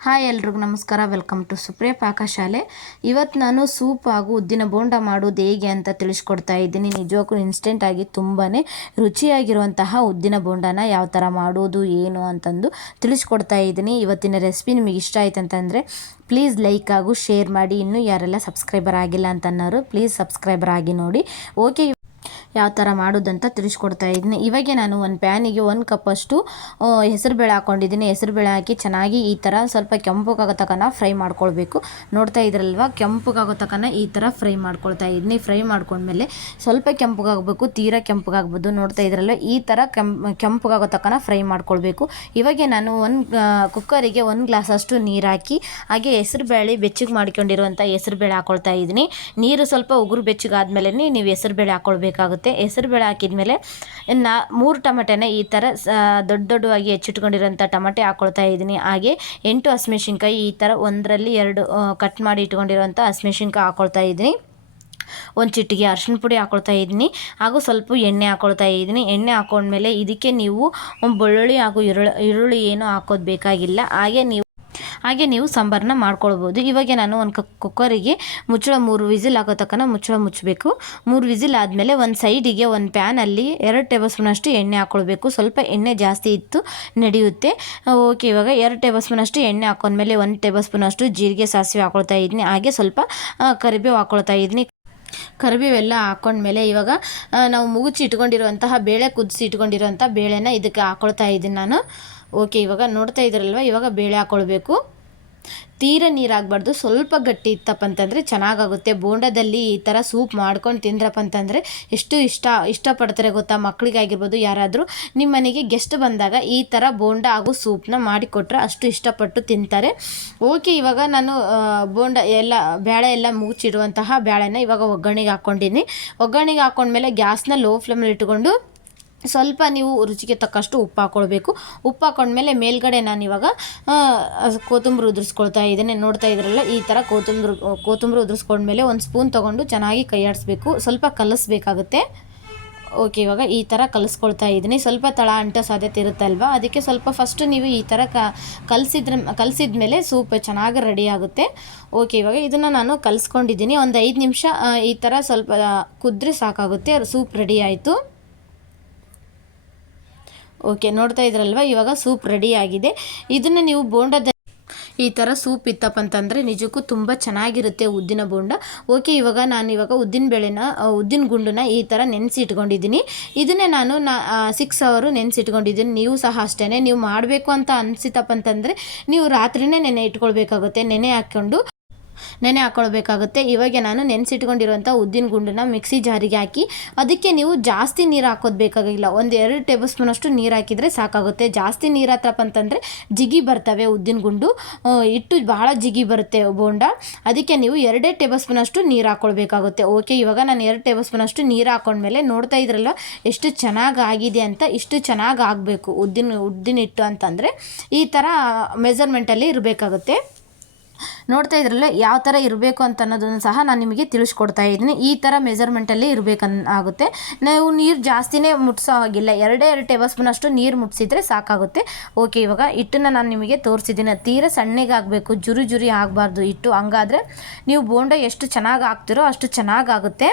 Hi ಎಲ್ರಿಗೂ ನಮಸ್ಕಾರ. Welcome to Supriya ಪಾಕಶಾಲೆ ಇವತ್ತು ನಾನು ಸೂಪ್ ಹಾಗೂ ಉದ್ದಿನ ಬೋಂಡ ಮಾಡೋದು ಹೇಗೆ ಅಂತ ತಿಳಿಸ್ಕೊಡ್ತಾ ಇದ್ದೀನಿ. ನಿಜವಾಗ್ಲೂ ಇನ್ಸ್ಟೆಂಟಾಗಿ ತುಂಬಾ ರುಚಿಯಾಗಿರುವಂತಹ ಉದ್ದಿನ ಬೋಂಡನ ಯಾವ ಥರ ಮಾಡೋದು, ಏನು ಅಂತಂದು ತಿಳಿಸ್ಕೊಡ್ತಾ ಇದ್ದೀನಿ. ಇವತ್ತಿನ ರೆಸಿಪಿ ನಿಮಗೆ ಇಷ್ಟ ಆಯ್ತು ಅಂತಂದರೆ ಪ್ಲೀಸ್ ಲೈಕ್ ಹಾಗೂ ಶೇರ್ ಮಾಡಿ. ಇನ್ನೂ ಯಾರೆಲ್ಲ ಸಬ್ಸ್ಕ್ರೈಬರ್ ಆಗಿಲ್ಲ ಅಂತನ್ನೋರು ಪ್ಲೀಸ್ ಸಬ್ಸ್ಕ್ರೈಬರ್ ಆಗಿ ನೋಡಿ. ಓಕೆ ಯಾವ ಥರ ಮಾಡೋದಂತ ತಿಳಿಸ್ಕೊಡ್ತಾ ಇದ್ದೀನಿ. ಇವಾಗೆ ನಾನು ಒಂದು ಪ್ಯಾನಿಗೆ ಒಂದು ಕಪ್ಪಷ್ಟು ಹೆಸರುಬೇಳೆ ಹಾಕ್ಕೊಂಡಿದ್ದೀನಿ ಹೆಸರುಬೇಳೆ ಹಾಕಿ ಚೆನ್ನಾಗಿ ಈ ಥರ ಸ್ವಲ್ಪ ಕೆಂಪಗಾಗೋ ತಕ್ಕನ ಫ್ರೈ ಮಾಡ್ಕೊಳ್ಬೇಕು. ನೋಡ್ತಾ ಇದ್ರಲ್ವ? ಕೆಂಪಗಾಗೋ ತಕ್ಕನ ಈ ಥರ ಫ್ರೈ ಮಾಡ್ಕೊಳ್ತಾ ಇದ್ದೀನಿ. ಫ್ರೈ ಮಾಡ್ಕೊಂಡ್ಮೇಲೆ ಸ್ವಲ್ಪ ಕೆಂಪಗಾಗಬೇಕು, ತೀರಾ ಕೆಂಪಗಾಗ್ಬೋದು. ನೋಡ್ತಾ ಇದ್ರಲ್ವ? ಈ ಥರ ಕೆಂಪ್ ಕೆಂಪಗಾಗೋ ತಕ್ಕನ ಫ್ರೈ ಮಾಡ್ಕೊಳ್ಬೇಕು. ಇವಾಗೆ ನಾನು ಒಂದು ಕುಕ್ಕರಿಗೆ ಒಂದು ಗ್ಲಾಸಷ್ಟು ನೀರು ಹಾಕಿ, ಹಾಗೆ ಹೆಸರುಬೇಳೆ ಬೆಚ್ಚಗೆ ಮಾಡ್ಕೊಂಡಿರುವಂಥ ಹೆಸರುಬೇಳೆ ಹಾಕ್ಕೊಳ್ತಾ ಇದ್ದೀನಿ. ನೀರು ಸ್ವಲ್ಪ ಉಗುರು ಬೆಚ್ಚಗಾದ್ಮೇಲೆ ನೀವು ಹೆಸರುಬೇಳೆ ಹಾಕ್ಕೊಳ್ಬೇಕಾಗುತ್ತೆ ಹೆಸರುಬೇಳೆ ಹಾಕಿದ್ಮೇಲೆ ನಾ ಮೂರು ಟಮಟೆನ ಈ ಥರ ದೊಡ್ಡ ದೊಡ್ಡವಾಗಿ ಹೆಚ್ಚಿಟ್ಕೊಂಡಿರೋಂಥ ಟಮಟೆ ಹಾಕ್ಕೊಳ್ತಾ ಇದ್ದೀನಿ. ಹಾಗೆ ಎಂಟು ಹಸಿಮೆಣ್ಸಿನ್ಕಾಯಿ ಈ ಥರ ಒಂದರಲ್ಲಿ ಎರಡು ಕಟ್ ಮಾಡಿ ಇಟ್ಕೊಂಡಿರೋಂಥ ಹಸಿಮೆಣ್ಸಿನ್ಕಾಯಿ ಹಾಕ್ಕೊಳ್ತಾ ಇದ್ದೀನಿ. ಒಂದು ಚಿಟ್ಟಿಗೆ ಅರ್ಶಿಣ ಪುಡಿ ಹಾಕ್ಕೊಳ್ತಾ ಇದ್ದೀನಿ. ಹಾಗೂ ಸ್ವಲ್ಪ ಎಣ್ಣೆ ಹಾಕ್ಕೊಳ್ತಾ ಇದ್ದೀನಿ. ಎಣ್ಣೆ ಹಾಕೊಂಡ್ಮೇಲೆ ಇದಕ್ಕೆ ನೀವು ಬೆಳ್ಳುಳ್ಳಿ ಹಾಗೂ ಈರುಳ್ಳಿ ಈರುಳ್ಳಿ ಏನು ಹಾಕೋದು ಬೇಕಾಗಿಲ್ಲ. ಹಾಗೆ ನೀವು ಹಾಗೆ ನೀವು ಸಾಂಬಾರನ್ನ ಮಾಡ್ಕೊಳ್ಬೋದು. ಇವಾಗ ನಾನು ಒಂದು ಕುಕ್ಕರಿಗೆ ಮುಚ್ಚಳ ಮೂರು ವಿಸಿಲ್ ಆಗೋ ತಕ್ಕನ ಮುಚ್ಚಳ ಮುಚ್ಚಬೇಕು. ಮೂರು ವಿಸಿಲ್ ಆದಮೇಲೆ ಒಂದು ಸೈಡಿಗೆ ಒಂದು ಪ್ಯಾನಲ್ಲಿ ಎರಡು ಟೇಬಲ್ ಸ್ಪೂನಷ್ಟು ಎಣ್ಣೆ ಹಾಕ್ಕೊಳ್ಬೇಕು ಸ್ವಲ್ಪ ಎಣ್ಣೆ ಜಾಸ್ತಿ ಇತ್ತು, ನಡೆಯುತ್ತೆ. ಓಕೆ ಇವಾಗ ಎರಡು ಟೇಬಲ್ ಸ್ಪೂನಷ್ಟು ಎಣ್ಣೆ ಹಾಕೊಂಡ್ಮೇಲೆ ಒಂದು ಟೇಬಲ್ ಸ್ಪೂನಷ್ಟು ಜೀರಿಗೆ ಸಾಸಿವೆ ಹಾಕ್ಕೊಳ್ತಾ ಇದ್ದೀನಿ ಹಾಗೆ ಸ್ವಲ್ಪ ಕರಿಬೇವು ಹಾಕೊಳ್ತಾ ಇದ್ದೀನಿ ಕರಿಬೇವೆಲ್ಲ ಹಾಕೊಂಡ್ಮೇಲೆ ಇವಾಗ ನಾವು ಮುಗುಚಿ ಇಟ್ಕೊಂಡಿರುವಂತಹ ಬೇಳೆ, ಕುದಿಸಿ ಇಟ್ಕೊಂಡಿರುವಂಥ ಬೇಳೆನ ಇದಕ್ಕೆ ಹಾಕೊಳ್ತಾ ಇದ್ದೀನಿ ನಾನು. ಓಕೆ ಇವಾಗ ನೋಡ್ತಾ ಇದ್ದೀರಲ್ವ? ಇವಾಗ ಬೇಳೆ ಹಾಕ್ಕೊಳ್ಬೇಕು ತೀರ ನೀರಾಗಬಾರ್ದು. ಸ್ವಲ್ಪ ಗಟ್ಟಿ ಇತ್ತಪ್ಪ ಅಂತಂದರೆ ಚೆನ್ನಾಗಾಗುತ್ತೆ. ಬೋಂಡದಲ್ಲಿ ಈ ಥರ ಸೂಪ್ ಮಾಡ್ಕೊಂಡು ತಿಂದ್ರಪ್ಪ ಅಂತಂದರೆ ಎಷ್ಟು ಇಷ್ಟ, ಇಷ್ಟಪಡ್ತಾರೆ ಗೊತ್ತಾ? ಮಕ್ಕಳಿಗಾಗಿರ್ಬೋದು ಯಾರಾದರೂ. ನಿಮ್ಮ ಮನೆಗೆ ಗೆಸ್ಟ್ ಬಂದಾಗ ಈ ಥರ ಬೋಂಡ ಹಾಗೂ ಸೂಪ್ನ ಮಾಡಿಕೊಟ್ರೆ ಅಷ್ಟು ಇಷ್ಟಪಟ್ಟು ತಿಂತಾರೆ. ಓಕೆ, ಇವಾಗ ನಾನು ಬೋಂಡ ಎಲ್ಲ ಬೇಳೆ ಎಲ್ಲ ಮುಚ್ಚಿಡುವಂತಹ ಬೇಳೆನ ಇವಾಗ ಒಗ್ಗರಣೆಗೆ ಹಾಕ್ಕೊಂಡಿನಿ ಒಗ್ಗರಣೆಗೆ ಹಾಕ್ಕೊಂಡ್ಮೇಲೆ ಗ್ಯಾಸ್ನ ಲೋ ಫ್ಲೇಮಲ್ಲಿ ಇಟ್ಕೊಂಡು ಸ್ವಲ್ಪ ನೀವು ರುಚಿಗೆ ತಕ್ಕಷ್ಟು ಉಪ್ಪು ಹಾಕ್ಕೊಳ್ಬೇಕು ಉಪ್ಪು ಹಾಕೊಂಡ್ಮೇಲೆ ಮೇಲ್ಗಡೆ ನಾನು ಇವಾಗ ಕೊತ್ತಂಬರಿ ಉದುರಿಸ್ಕೊಳ್ತಾ ಇದ್ದೇನೆ. ನೋಡ್ತಾ ಇದ್ರಲ್ಲ, ಈ ಥರ ಕೊತ್ತಂಬರಿ ಕೊತ್ತಂಬರಿ ಉದುರಿಸ್ಕೊಂಡ್ಮೇಲೆ ಒಂದು ಸ್ಪೂನ್ ತೊಗೊಂಡು ಚೆನ್ನಾಗಿ ಕೈ ಆಡಿಸ್ಬೇಕು ಸ್ವಲ್ಪ ಕಲಿಸ್ಬೇಕಾಗುತ್ತೆ. ಓಕೆ, ಇವಾಗ ಈ ಥರ ಕಲಿಸ್ಕೊಳ್ತಾ ಇದ್ದೀನಿ. ಸ್ವಲ್ಪ ತಳ ಅಂಟೋ ಸಾಧ್ಯತೆ ಇರುತ್ತಲ್ವ? ಅದಕ್ಕೆ ಸ್ವಲ್ಪ ಫಸ್ಟು ನೀವು ಈ ಥರ ಕ, ಕಲಸಿದ್ರ ಕಲಸಿದ ಮೇಲೆ ಸೂಪ್ ಚೆನ್ನಾಗಿ ರೆಡಿ ಆಗುತ್ತೆ. ಓಕೆ, ಇವಾಗ ಇದನ್ನು ನಾನು ಕಲಿಸ್ಕೊಂಡಿದ್ದೀನಿ. ಒಂದು ಐದು ನಿಮಿಷ ಈ ಥರ ಸ್ವಲ್ಪ ಕುದ್ರೆ ಸಾಕಾಗುತ್ತೆ. ಸೂಪ್ ರೆಡಿ ಆಯಿತು. ಓಕೆ, ನೋಡ್ತಾ ಇದ್ರಲ್ವ? ಇವಾಗ ಸೂಪ್ ರೆಡಿ ಆಗಿದೆ. ಇದನ್ನು ನೀವು ಬೋಂಡದ ಈ ಥರ ಸೂಪ್ ಇತ್ತಪ್ಪ ಅಂತಂದರೆ ನಿಜಕ್ಕೂ ತುಂಬ ಚೆನ್ನಾಗಿರುತ್ತೆ ಉದ್ದಿನ ಬೋಂಡ. ಓಕೆ, ಇವಾಗ ನಾನು ಇವಾಗ ಉದ್ದಿನ ಬೇಳೆನ ಉದ್ದಿನ ಗುಂಡನ್ನ ಈ ಥರ ನೆನೆಸಿ ಇಟ್ಕೊಂಡಿದ್ದೀನಿ ಇದನ್ನೇ ನಾನು ನಾ ಸಿಕ್ಸ್ ಅವರು ನೆನೆಸಿ ಇಟ್ಕೊಂಡಿದ್ದೀನಿ ನೀವು ಸಹ ಅಷ್ಟೇ ನೀವು ಮಾಡಬೇಕು ಅಂತ ಅನಿಸಿತಪ್ಪ ಅಂತಂದರೆ ನೀವು ರಾತ್ರಿನೇ ನೆನೆ ಇಟ್ಕೊಳ್ಬೇಕಾಗುತ್ತೆ. ನೆನೆ ಹಾಕ್ಕೊಂಡು ನೆನೆ ಹಾಕೊಳ್ಬೇಕಾಗುತ್ತೆ. ಇವಾಗ ನಾನು ನೆನೆಸಿಟ್ಕೊಂಡಿರುವಂಥ ಉದ್ದಿನ ಗುಂಡನ್ನ ಮಿಕ್ಸಿ ಜಾರಿಗೆ ಹಾಕಿ, ಅದಕ್ಕೆ ನೀವು ಜಾಸ್ತಿ ನೀರು ಹಾಕೋದು ಬೇಕಾಗಿಲ್ಲ. ಒಂದು ಎರಡು ಟೇಬಲ್ ಸ್ಪೂನಷ್ಟು ನೀರು ಹಾಕಿದರೆ ಸಾಕಾಗುತ್ತೆ. ಜಾಸ್ತಿ ನೀರು ಹತ್ರಪ್ಪ ಅಂತಂದರೆ ಜಿಗಿ ಬರ್ತವೆ ಉದ್ದಿನ ಗುಂಡು. ಇಟ್ಟು ಬಹಳ ಜಿಗಿ ಬರುತ್ತೆ ಬೋಂಡ. ಅದಕ್ಕೆ ನೀವು ಎರಡೇ ಟೇಬಲ್ ಸ್ಪೂನಷ್ಟು ನೀರು ಹಾಕೊಳ್ಬೇಕಾಗುತ್ತೆ. ಓಕೆ, ಇವಾಗ ನಾನು ಎರಡು ಟೇಬಲ್ ಸ್ಪೂನಷ್ಟು ನೀರು ಹಾಕೊಂಡ್ಮೇಲೆ ನೋಡ್ತಾ ಇದ್ರಲ್ಲ, ಎಷ್ಟು ಚೆನ್ನಾಗಿ ಆಗಿದೆ ಅಂತ, ಇಷ್ಟು ಚೆನ್ನಾಗಿ ಆಗಬೇಕು ಉದ್ದಿನ ಉದ್ದಿನ ಹಿಟ್ಟು ಅಂತಂದರೆ. ಈ ಥರ ಮೆಜರ್ಮೆಂಟಲ್ಲಿ ಇರಬೇಕಾಗುತ್ತೆ. ನೋಡ್ತಾ ಇದ್ರಲ್ಲ ಯಾವ ಥರ ಇರಬೇಕು ಅಂತ ಅನ್ನೋದನ್ನು ಸಹ ನಾನು ನಿಮಗೆ ತಿಳಿಸ್ಕೊಡ್ತಾ ಇದ್ದೀನಿ. ಈ ಥರ ಮೆಜರ್ಮೆಂಟಲ್ಲಿ ಇರಬೇಕನ್ ಆಗುತ್ತೆ. ನಾವು ನೀರು ಜಾಸ್ತಿನೇ ಮುಟ್ಸೋ ಹಾಗಿಲ್ಲ. ಎರಡೇ ಎರಡು ಟೇಬಲ್ ಸ್ಪೂನ್ ಅಷ್ಟು ನೀರು ಮುಟ್ಸಿದ್ರೆ ಸಾಕಾಗುತ್ತೆ. ಓಕೆ ಇವಾಗ ಹಿಟ್ಟನ್ನು ನಾನು ನಿಮಗೆ ತೋರಿಸಿದ್ದೀನಿ. ತೀರ ಸಣ್ಣಗೆ ಆಗಬೇಕು, ಜುರಿ ಜುರಿ ಆಗಬಾರ್ದು ಹಿಟ್ಟು. ಹಂಗಾದರೆ ನೀವು ಬೋಂಡ ಎಷ್ಟು ಚೆನ್ನಾಗಿ ಹಾಕ್ತಿರೋ ಅಷ್ಟು ಚೆನ್ನಾಗಾಗುತ್ತೆ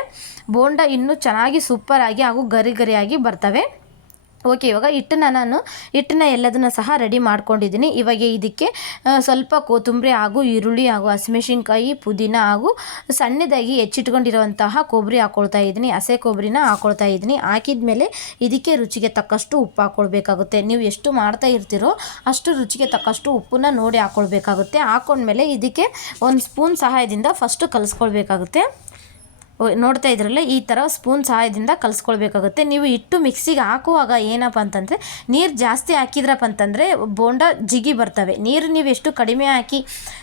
ಬೋಂಡ ಇನ್ನೂ ಚೆನ್ನಾಗಿ ಸೂಪರಾಗಿ ಹಾಗೂ ಗರಿ ಗರಿಯಾಗಿ ಬರ್ತವೆ. ಓಕೆ, ಇವಾಗ ಹಿಟ್ಟನ್ನ ನಾನು, ಹಿಟ್ಟನ್ನ ಎಲ್ಲದನ್ನು ಸಹ ರೆಡಿ ಮಾಡ್ಕೊಂಡಿದ್ದೀನಿ. ಇವಾಗ ಇದಕ್ಕೆ ಸ್ವಲ್ಪ ಕೊತ್ತಂಬರಿ ಹಾಗೂ ಈರುಳ್ಳಿ ಹಾಗೂ ಹಸಿಮೆಣಸಿನ್ಕಾಯಿ, ಪುದೀನ ಹಾಗೂ ಸಣ್ಣದಾಗಿ ಹೆಚ್ಚಿಟ್ಕೊಂಡಿರುವಂತಹ ಕೊಬ್ಬರಿ ಹಾಕ್ಕೊಳ್ತಾ ಇದ್ದೀನಿ. ಹಸೆ ಕೊಬ್ಬರಿನ ಹಾಕ್ಕೊಳ್ತಾ ಇದ್ದೀನಿ. ಹಾಕಿದ ಮೇಲೆ ಇದಕ್ಕೆ ರುಚಿಗೆ ತಕ್ಕಷ್ಟು ಉಪ್ಪು ಹಾಕ್ಕೊಳ್ಬೇಕಾಗುತ್ತೆ ನೀವು ಎಷ್ಟು ಮಾಡ್ತಾ ಇರ್ತೀರೋ ಅಷ್ಟು ರುಚಿಗೆ ತಕ್ಕಷ್ಟು ಉಪ್ಪನ್ನ ನೋಡಿ ಹಾಕ್ಕೊಳ್ಬೇಕಾಗುತ್ತೆ ಹಾಕ್ಕೊಂಡ್ಮೇಲೆ ಇದಕ್ಕೆ ಒಂದು ಸ್ಪೂನ್ ಸಹಾಯದಿಂದ ಫಸ್ಟು ಕಲಿಸ್ಕೊಳ್ಬೇಕಾಗುತ್ತೆ. ನೋಡ್ತಾ ಇದ್ರಲ್ಲ ಈ ಥರ ಸ್ಪೂನ್ ಸಹಾಯದಿಂದ ಕಲಿಸ್ಕೊಳ್ಬೇಕಾಗುತ್ತೆ. ನೀವು ಇಟ್ಟು ಮಿಕ್ಸಿಗೆ ಹಾಕುವಾಗ ಏನಪ್ಪ ಅಂತಂದರೆ, ನೀರು ಜಾಸ್ತಿ ಹಾಕಿದ್ರಪ್ಪ ಅಂತಂದರೆ ಬೋಂಡ ಜಿಗಿ ಬರ್ತವೆ. ನೀರು ನೀವು ಎಷ್ಟು ಕಡಿಮೆ ಹಾಕಿ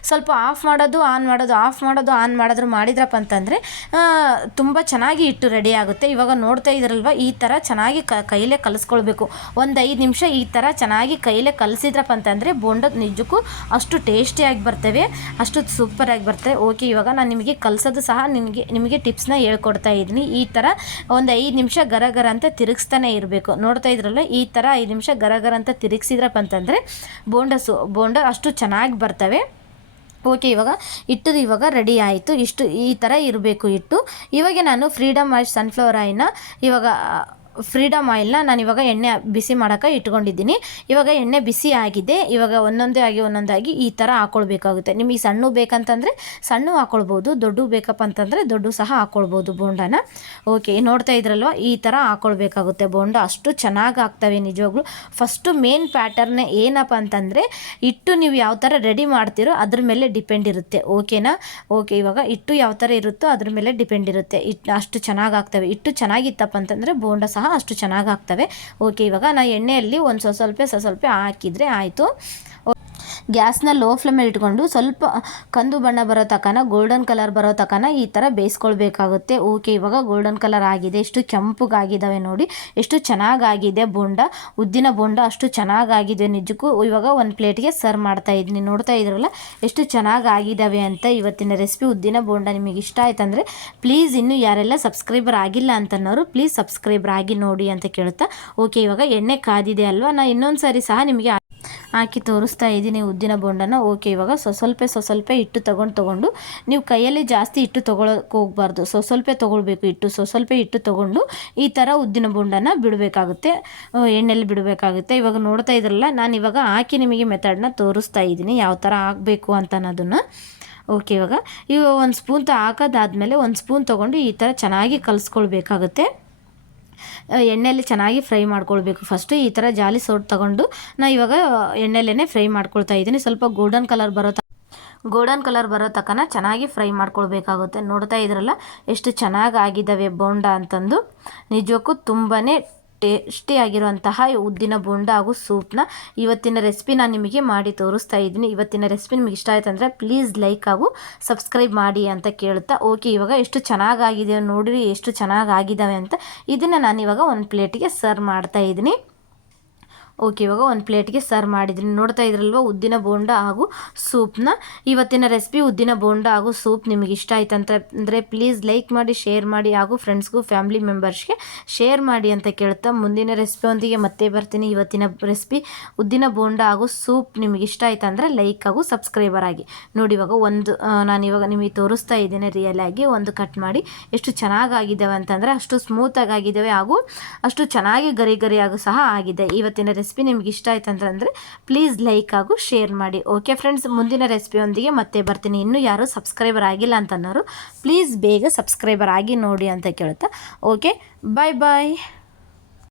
ಸ್ವಲ್ಪ ಆಫ್ ಮಾಡೋದು ಆನ್ ಮಾಡೋದು ಆಫ್ ಮಾಡೋದು ಆನ್ ಮಾಡಿದ್ರು ಮಾಡಿದ್ರಪ್ಪ ಅಂತಂದರೆ ತುಂಬ ಚೆನ್ನಾಗಿ ಇಟ್ಟು ರೆಡಿ ಆಗುತ್ತೆ. ಇವಾಗ ನೋಡ್ತಾ ಇದ್ರಲ್ವ, ಈ ಥರ ಚೆನ್ನಾಗಿ ಕ, ಕೈಲೇ ಕಲಿಸ್ಕೊಳ್ಬೇಕು. ಒಂದು ಐದು ನಿಮಿಷ ಈ ಥರ ಚೆನ್ನಾಗಿ ಕೈಲೇ ಕಲಿಸಿದ್ರಪ್ಪ ಅಂತಂದರೆ ಬೋಂಡ ನಿಜಕ್ಕೂ ಅಷ್ಟು ಟೇಸ್ಟಿಯಾಗಿ ಬರ್ತವೆ, ಅಷ್ಟು ಸೂಪರಾಗಿ ಬರ್ತವೆ. ಓಕೆ ಇವಾಗ ನಾನು ನಿಮಗೆ ಕಲಿಸೋದು ಸಹ ನಿಮಗೆ ನಿಮಗೆ ಟಿಪ್ಸ್ ಟಿಪ್ಸ್ನ ಹೇಳ್ಕೊಡ್ತಾ ಇದ್ದೀನಿ. ಈ ಥರ ಒಂದು ಐದು ನಿಮಿಷ ಗರ ಗರ ಅಂತ ತಿರುಗಿಸ್ತಾನೆ ಇರಬೇಕು. ನೋಡ್ತಾ ಇದ್ರಲ್ಲ ಈ ಥರ ಐದು ನಿಮಿಷ ಗರಗರ ಗರ ಅಂತ ತಿರುಗಿಸಿದ್ರಪ್ಪ ಅಂತಂದರೆ ಬೋಂಡಸು, ಬೋಂಡ ಅಷ್ಟು ಚೆನ್ನಾಗಿ ಬರ್ತವೆ. ಓಕೆ, ಇವಾಗ ಇಟ್ಟದು ಇವಾಗ ರೆಡಿ ಆಯಿತು. ಇಷ್ಟು ಈ ಥರ ಇರಬೇಕು ಇಟ್ಟು. ಇವಾಗ ನಾನು ಫ್ರೀಡಮ್ ಆಯಿಲ್ ಸನ್ಫ್ಲವರ್ ಆಯಿಲ್ನ ಇವಾಗ ಫ್ರೀಡಮ್ ಆಯಿಲ್ನ ನಾನು ಇವಾಗ ಎಣ್ಣೆ ಬಿಸಿ ಮಾಡೋಕೆ ಇಟ್ಕೊಂಡಿದ್ದೀನಿ. ಇವಾಗ ಎಣ್ಣೆ ಬಿಸಿ ಆಗಿದೆ. ಇವಾಗ ಒಂದೊಂದೇ ಆಗಿ ಒಂದೊಂದಾಗಿ ಈ ಥರ ಹಾಕ್ಕೊಳ್ಬೇಕಾಗುತ್ತೆ ನಿಮಗೆ ಸಣ್ಣ ಬೇಕಂತಂದರೆ ಸಣ್ಣ ಹಾಕ್ಕೊಳ್ಬೋದು ದೊಡ್ಡ ಬೇಕಪ್ಪ ಅಂತಂದರೆ ದೊಡ್ಡ ಸಹ ಹಾಕ್ಕೊಳ್ಬೋದು ಬೋಂಡನ. ಓಕೆ ನೋಡ್ತಾ ಇದ್ರಲ್ವ? ಈ ಥರ ಹಾಕ್ಕೊಳ್ಬೇಕಾಗುತ್ತೆ ಬೋಂಡ. ಅಷ್ಟು ಚೆನ್ನಾಗಿ ಆಗ್ತವೆ ನಿಜವಾಗ್ಲೂ. ಫಸ್ಟು ಮೇನ್ ಪ್ಯಾಟರ್ನ್ ಏನಪ್ಪ ಅಂತಂದರೆ ಇಟ್ಟು ನೀವು ಯಾವ ಥರ ರೆಡಿ ಮಾಡ್ತೀರೋ ಅದ್ರ ಮೇಲೆ ಡಿಪೆಂಡ್ ಇರುತ್ತೆ. ಓಕೆನಾ ಓಕೆ ಇವಾಗ ಇಟ್ಟು ಯಾವ ಥರ ಇರುತ್ತೋ ಅದ್ರ ಮೇಲೆ ಡಿಪೆಂಡ್ ಇರುತ್ತೆ. ಇಟ್ಟು ಅಷ್ಟು ಚೆನ್ನಾಗಿ ಆಗ್ತವೆ. ಇಟ್ಟು ಚೆನ್ನಾಗಿತ್ತಪ್ಪ ಅಂತಂದರೆ ಬೋಂಡ ಸಹ ಅಷ್ಟು ಚೆನ್ನಾಗಿ ಆಗ್ತವೆ ಓಕೆ ಇವಾಗ ನಾ ಎಣ್ಣೆಯಲ್ಲಿ ಒಂದು ಸ್ವಲ್ಪ ಸ್ವಲ್ಪ ಹಾಕಿದರೆ ಆಯಿತು. ಗ್ಯಾಸ್ನ ಲೋ ಫ್ಲೇಮಲ್ಲಿ ಇಟ್ಕೊಂಡು ಸ್ವಲ್ಪ ಕಂದು ಬಣ್ಣ ಬರೋ ತಕನ ಗೋಲ್ಡನ್ ಕಲರ್ ಬರೋ ತಕನ ಈ ಥರ ಬೇಯಿಸ್ಕೊಳ್ಬೇಕಾಗುತ್ತೆ. ಓಕೆ, ಇವಾಗ ಗೋಲ್ಡನ್ ಕಲರ್ ಆಗಿದೆ. ಎಷ್ಟು ಕೆಂಪಗಾಗಿದ್ದಾವೆ ನೋಡಿ. ಎಷ್ಟು ಚೆನ್ನಾಗಾಗಿದೆ ಬೋಂಡ. ಉದ್ದಿನ ಬೋಂಡ ಅಷ್ಟು ಚೆನ್ನಾಗಾಗಿದೆ ನಿಜಕ್ಕೂ. ಇವಾಗ ಒಂದು ಪ್ಲೇಟ್ಗೆ ಸರ್ವ್ ಮಾಡ್ತಾ ಇದ್ದೀನಿ. ನೋಡ್ತಾ ಇದ್ರಲ್ಲ ಎಷ್ಟು ಚೆನ್ನಾಗಾಗಿದ್ದಾವೆ ಅಂತ ಇವತ್ತಿನ ರೆಸಿಪಿ, ಉದ್ದಿನ ಬೋಂಡ ನಿಮಗೆ ಇಷ್ಟ ಆಯ್ತಂದರೆ ಪ್ಲೀಸ್ ಇನ್ನೂ ಯಾರೆಲ್ಲ ಸಬ್ಸ್ಕ್ರೈಬರ್ ಆಗಿಲ್ಲ ಅಂತನೋರು ಪ್ಲೀಸ್ ಸಬ್ಸ್ಕ್ರೈಬರ್ ಆಗಿ ನೋಡಿ ಅಂತ ಕೇಳ್ತಾ ಓಕೆ, ಇವಾಗ ಎಣ್ಣೆ ಕಾದಿದೆ ಅಲ್ವಾ? ನಾ ಇನ್ನೊಂದು ಸಾರಿ ಸಹ ನಿಮಗೆ ಹಾಕಿ ತೋರಿಸ್ತಾ ಇದ್ದೀನಿ ಉದ್ದಿನ ಬೋಂಡನ. ಓಕೆ ಇವಾಗ ಸೊ ಸ್ವಲ್ಪ ಹಿಟ್ಟು ತೊಗೊಂಡು ತೊಗೊಂಡು ನೀವು ಕೈಯಲ್ಲಿ ಜಾಸ್ತಿ ಹಿಟ್ಟು ತೊಗೊಳಕ್ಕೆ ಹೋಗ್ಬಾರ್ದು. ಸೊ ಸ್ವಲ್ಪ ತೊಗೊಳ್ಬೇಕು ಹಿಟ್ಟು, ಸೊ ಸ್ವಲ್ಪ ಹಿಟ್ಟು ತೊಗೊಂಡು ಈ ಥರ ಉದ್ದಿನ ಬೋಂಡನ ಬಿಡಬೇಕಾಗುತ್ತೆ. ಎಣ್ಣೆಯಲ್ಲಿ ಬಿಡಬೇಕಾಗುತ್ತೆ. ಇವಾಗ ನೋಡ್ತಾ ಇದ್ರಲ್ಲ, ನಾನು ಇವಾಗ ಹಾಕಿ ನಿಮಗೆ ಮೆಥಡ್ನ ತೋರಿಸ್ತಾ ಇದ್ದೀನಿ. ಯಾವ ಥರ ಹಾಕಬೇಕು ಅಂತ ಅನ್ನೋದನ್ನು. ಓಕೆ ಇವಾಗ ಇವಾಗ ಒಂದು ಸ್ಪೂನ್ ಹಾಕೋದಾದ್ಮೇಲೆ ಒಂದು ಸ್ಪೂನ್ ತೊಗೊಂಡು ಈ ಥರ ಚೆನ್ನಾಗಿ ಕಲಿಸ್ಕೊಳ್ಬೇಕಾಗುತ್ತೆ. ಎಣ್ಣೆಯಲ್ಲಿ ಚೆನ್ನಾಗಿ ಫ್ರೈ ಮಾಡ್ಕೊಳ್ಬೇಕು. ಫಸ್ಟು ಈ ಥರ ಜಾಲಿ ಸೋಟ್ ತಗೊಂಡು ನಾ ಇವಾಗ ಎಣ್ಣೆಲೇ ಫ್ರೈ ಮಾಡ್ಕೊಳ್ತಾ ಇದ್ದೀನಿ. ಸ್ವಲ್ಪ ಗೋಲ್ಡನ್ ಕಲರ್ ಬರೋ ಗೋಲ್ಡನ್ ಕಲರ್ ಬರೋ ತಕ್ಕನ ಚೆನ್ನಾಗಿ ಫ್ರೈ ಮಾಡ್ಕೊಳ್ಬೇಕಾಗುತ್ತೆ. ನೋಡ್ತಾ ಇದ್ರಲ್ಲ, ಎಷ್ಟು ಚೆನ್ನಾಗಿ ಆಗಿದ್ದಾವೆ ಬೋಂಡ ಅಂತಂದು. ನಿಜಕ್ಕೂ ತುಂಬಾ ಟೇಸ್ಟಿಯಾಗಿರುವಂತಹ ಉದ್ದಿನ ಬೋಂಡ ಹಾಗೂ ಸೂಪ್ನ ಇವತ್ತಿನ ರೆಸಿಪಿ ನಾನು ನಿಮಗೆ ಮಾಡಿ ತೋರಿಸ್ತಾ ಇದ್ದೀನಿ. ಇವತ್ತಿನ ರೆಸಿಪಿ ನಿಮಗೆ ಇಷ್ಟ ಆಯ್ತು ಅಂದರೆ ಪ್ಲೀಸ್ ಲೈಕ್ ಹಾಗೂ ಸಬ್ಸ್ಕ್ರೈಬ್ ಮಾಡಿ ಅಂತ ಕೇಳ್ತಾ ಓಕೆ ಇವಾಗ ಎಷ್ಟು ಚೆನ್ನಾಗಾಗಿದೆ ನೋಡಿರಿ, ಎಷ್ಟು ಚೆನ್ನಾಗಾಗಿದ್ದಾವೆ ಅಂತ. ಇದನ್ನು ನಾನು ಇವಾಗ ಒಂದು ಪ್ಲೇಟಿಗೆ ಸರ್ವ್ ಮಾಡ್ತಾ ಇದ್ದೀನಿ. ಓಕೆ, ಇವಾಗ ಒಂದು ಪ್ಲೇಟ್ಗೆ ಸರ್ವ್ ಮಾಡಿದ್ದೀನಿ ನೋಡ್ತಾ ಇದ್ರಲ್ವ, ಉದ್ದಿನ ಬೋಂಡ ಹಾಗೂ ಸೂಪ್ನ. ಇವತ್ತಿನ ರೆಸಿಪಿ ಉದ್ದಿನ ಬೋಂಡ ಹಾಗೂ ಸೂಪ್ ನಿಮಗೆ ಇಷ್ಟ ಆಯ್ತು ಅಂತ ಅಂದರೆ ಪ್ಲೀಸ್ ಲೈಕ್ ಮಾಡಿ ಶೇರ್ ಮಾಡಿ ಹಾಗೂ ಫ್ರೆಂಡ್ಸ್ಗೂ ಫ್ಯಾಮಿಲಿ ಮೆಂಬರ್ಸ್ಗೆ ಶೇರ್ ಮಾಡಿ ಅಂತ ಕೇಳ್ತಾ ಮುಂದಿನ ರೆಸಿಪಿಯೊಂದಿಗೆ ಮತ್ತೆ ಬರ್ತೀನಿ. ಇವತ್ತಿನ ರೆಸಿಪಿ ಉದ್ದಿನ ಬೋಂಡ ಹಾಗೂ ಸೂಪ್ ನಿಮಗೆ ಇಷ್ಟ ಆಯ್ತು ಅಂದರೆ ಲೈಕ್ ಹಾಗೂ ಸಬ್ಸ್ಕ್ರೈಬರ್ ಆಗಿ. ನೋಡಿ, ಇವಾಗ ಒಂದು ನಾನು ಇವಾಗ ನಿಮಗೆ ತೋರಿಸ್ತಾ ಇದ್ದೇನೆ ರಿಯಲ್ ಆಗಿ. ಒಂದು ಕಟ್ ಮಾಡಿ. ಎಷ್ಟು ಚೆನ್ನಾಗಾಗಿದ್ದಾವೆ ಅಂತಂದರೆ ಅಷ್ಟು ಸ್ಮೂತಾಗಿ ಆಗಿದ್ದಾವೆ ಹಾಗೂ ಅಷ್ಟು ಚೆನ್ನಾಗಿ ಗರಿ ಗರಿಯಾಗೂ ಸಹ ಆಗಿದೆ. ಇವತ್ತಿನ ರೆಸಿಪಿ ನಿಮ್ಗೆ ಇಷ್ಟ ಆಯ್ತು ಅಂತಂದರೆ ಪ್ಲೀಸ್ ಲೈಕ್ ಹಾಗೂ ಶೇರ್ ಮಾಡಿ. ಓಕೆ ಫ್ರೆಂಡ್ಸ್ ಮುಂದಿನ ರೆಸಿಪಿಯೊಂದಿಗೆ ಮತ್ತೆ ಬರ್ತೀನಿ. ಇನ್ನೂ ಯಾರು ಸಬ್ಸ್ಕ್ರೈಬರ್ ಆಗಿಲ್ಲ ಅಂತನ್ನೋರು ಪ್ಲೀಸ್ ಬೇಗ ಸಬ್ಸ್ಕ್ರೈಬರ್ ಆಗಿ ನೋಡಿ ಅಂತ ಕೇಳುತ್ತಾ? ಓಕೆ ಬಾಯ್ ಬಾಯ್